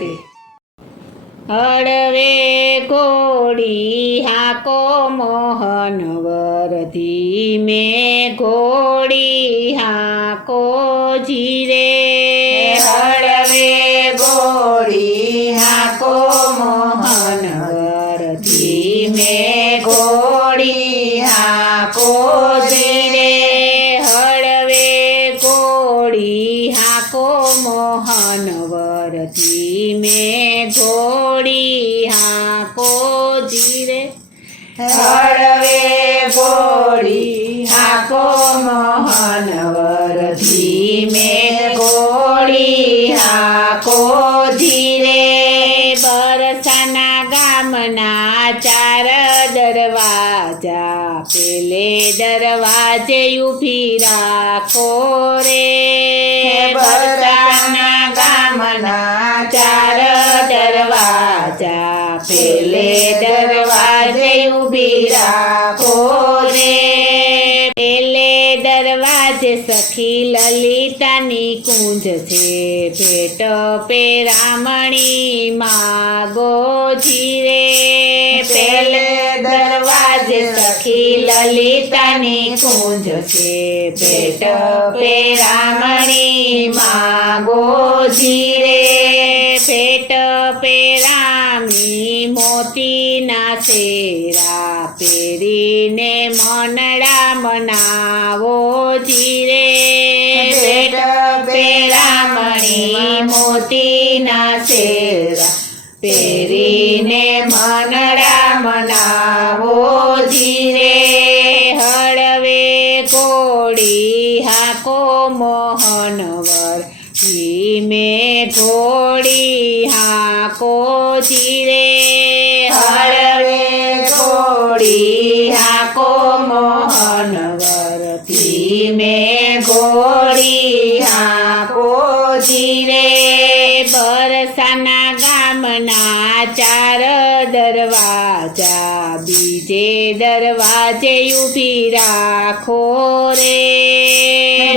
ગુજરાતી હળવે ઘોડી હાકો મોહનવર ધીમે ઘોડી હાકો જીરે હળવે ઘોડી હાકો મોહનવર ધીમે ઘોડી હાકો જીરે હળવે ઘોડી હાકો મોહનવર ધીમે ઘોડી હાકો જીરે હળવે ઘોડી હાકો મોહનવર ધીમે ઘોડી હાકો જીરે બરસાના ગામના ચાર દરવાજા પેલે દરવાજે ઊભી રાખો રે બરસાના ગામના ચાર દરવાજા પેલે દરવાજે ઊભી રાખો રે પેલે દરવાજે સખી લલિતાની કુંજ છે ભેટ પેરામણી માગો જીરે પેલે દરવાજે સખી લલિતાની કુંજ છે ભેટ પેરામણી માગો જીરે ભેટ પેરામણી મોતીના શેરા પહેરીને મનડા મનાવો જીરે ભેટ પેરામણી મોતીના શેરા પહેરીને મનડા મનાવો જીરે હળવે ઘોડી હાકો મોહનવર ધીમે ઘોડી હાકો જીરે હળવે ઘોડી હાકો મોહનવર ધીમે ઘોડી હાકો જીરે બરસાના ગામના ચાર દરવાજા બીજે દરવાજે ઊભી રાખો રે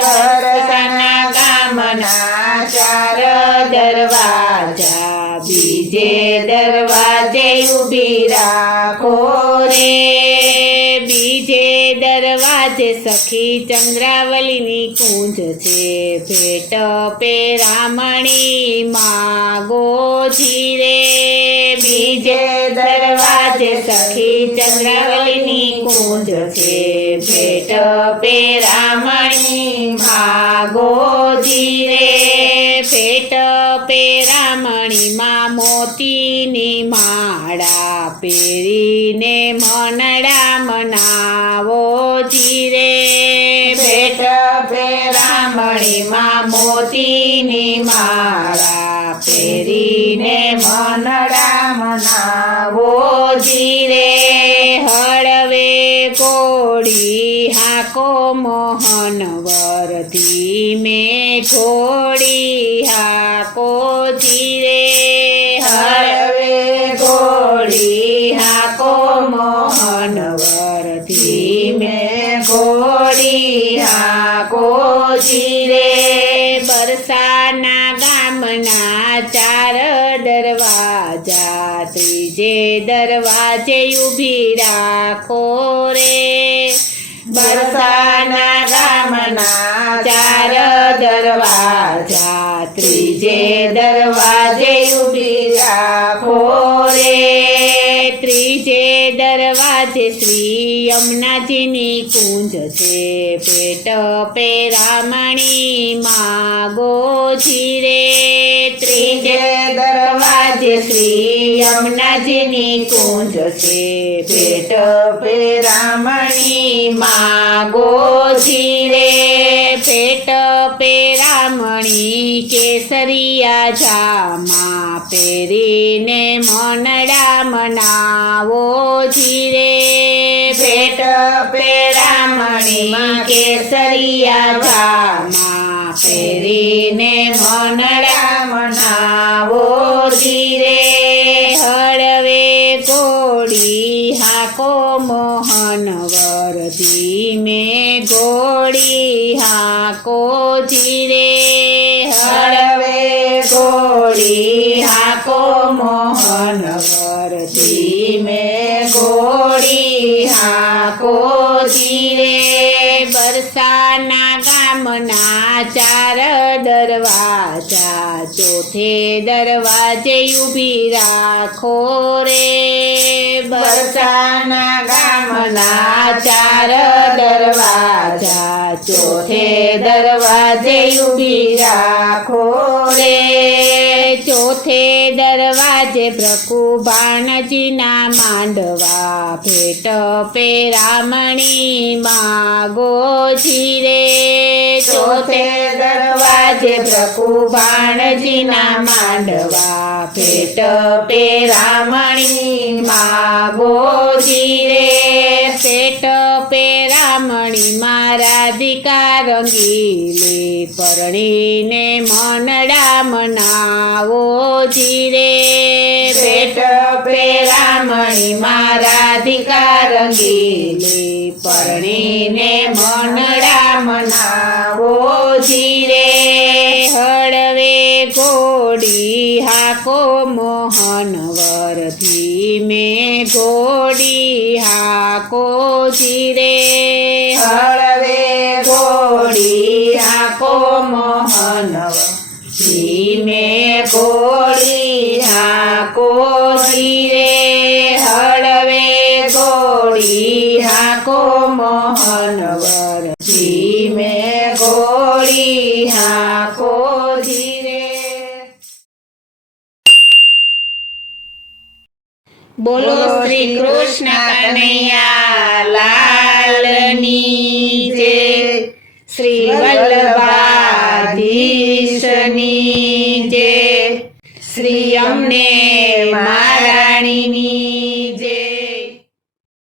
બરસાના ગામના ચાર દરવાજા બીજે દરવાજે ઊભી રાખો રે બીજે દરવાજે સખી ચંદ્રાવલીની કુંજ છે ભેટ પેરામણી માગો જીરે બીજે દરવાજે સખી ચંદ્રાવલીની કુંજ છે ભેટ પેરામણી માગો જીરે ભેટ પેરામણીમાં મોતીની માળા પહેરીને મનડા મનાવો જીરે ભેટ પેરામણીમાં મોતીની માળા પહેરીને મનડા મનાવો જીરે હળવે ઘોડી હાકો મોહનવર ધીમે ઘોડી હાકો જીરે હળવે ઘોડી હાકો મોહનવર ધીમે ઘોડી હાકો જીરે બરસાના ગામના ચાર દરવાજા ત્રીજે દરવાજે ઊભી રાખો રે બરસાના ગામના ચાર દરવાજા ત્રીજે દરવાજે ઊભી રાખો રે ત્રીજે દરવાજે શ્રી યમુનાજીની કુંજ છે ભેટ પેરામણી માગો જીરે ત્રીજે દરવાજે શ્રી યમુનાજીની કુંજ છે ભેટ પેરામણી માગો જીરે ભેટ પેરામણી કેસરિયા જામા પહેરીને મનડા મનાવો જીરે ભેટ પેરામણી કેસરિયા જામા પહેરીને મનડા મનાવો જીરે હળવે ઘોડી હાકો મોહનવર ધીમે ઘોડી હાકો જીરે હળવે ઘોડી હાકો મોહન વર ધીમે ઘોડી હાકો ધીરે બરસાના ગામના ચાર દરવાજા ચોથે દરવાજે ઊભી રાખો રે બરસાના ગામના ચાર દરવાજા ચોથે દરવાજે ઊભી રાખો રે ચોથે દરવાજે પ્રકુભાણજીના માંડવા ભેટ પેરામણી માગો જીરે ચોથે દરવાજે પ્રકુભાણજીના માંડવા ભેટ પેરામણી માગો જીરે ભેટ પેરામણી મારા દીકા રંગીલે પરણીને મનડા મનાવો જીરે ભેટ પેરામણી મારા દીકા રંગીલે પરણીને મનડા મનાવો જીરે હળવે ઘોડી હાકો મોહન વર ધીમે ઘોડી હાકો જીરે હળવે ઘોડી હાકો મોહન ધીમે ઘોડી હાકો ધીરે હળવે ઘોડી હાકો મોહન વર ધીમે ઘોડી હાકો ધીરે બોલો શ્રી કૃષ્ણ કનૈયા લાલની જય શ્રી વલ્લભાધીશની જય શ્રી અમને મહારાણીની